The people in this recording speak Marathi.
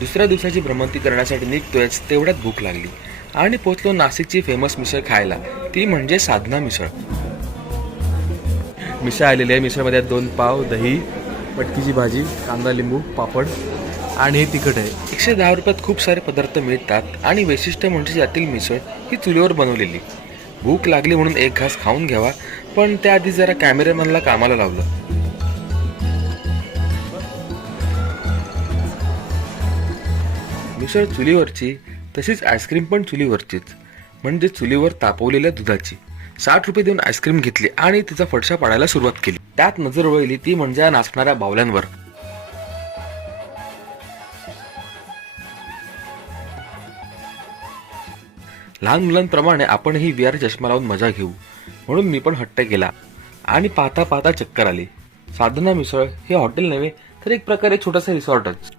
दुसऱ्या दिवसाची भ्रमंती करण्यासाठी निघतोयच तेवढ्यात भूक लागली आणि पोचलो नाशिकची फेमस मिसळ खायला, ती म्हणजे साधना मिसळ. मिसळ आलेली आहे. मिसळमध्ये 2 पाव, दही, मटकीची भाजी, कांदा, लिंबू, पापड आणि हे तिखट आहे. 110 रुपयात खूप सारे पदार्थ मिळतात आणि वैशिष्ट्य म्हणजे यातील मिसळ ही चुलीवर बनवलेली. भूक लागली म्हणून एक घास खाऊन घ्यावा, पण त्याआधी जरा कॅमेरामॅनला कामाला लावलं. मिसळ चुलीवरची, तशीच आईस्क्रीम पण चुलीवरचीच, म्हणजे चुलीवर तापवलेल्या दुधाची. 60 रुपये देऊन आईस्क्रीम घेतली आणि तिचा फडशा पाडायला सुरुवात केली. त्यात नजर वळली ती म्हणजे या नाचणाऱ्या बावल्यांवर. लहान मुलांप्रमाणे आपणही VR चष्मा लावून मजा घेऊ म्हणून मी पण हट्ट केला आणि पाहता पाहता चक्कर आली. साधना मिसळ हे हॉटेल नव्हे तर एक प्रकारे छोटासा रिसॉर्टच.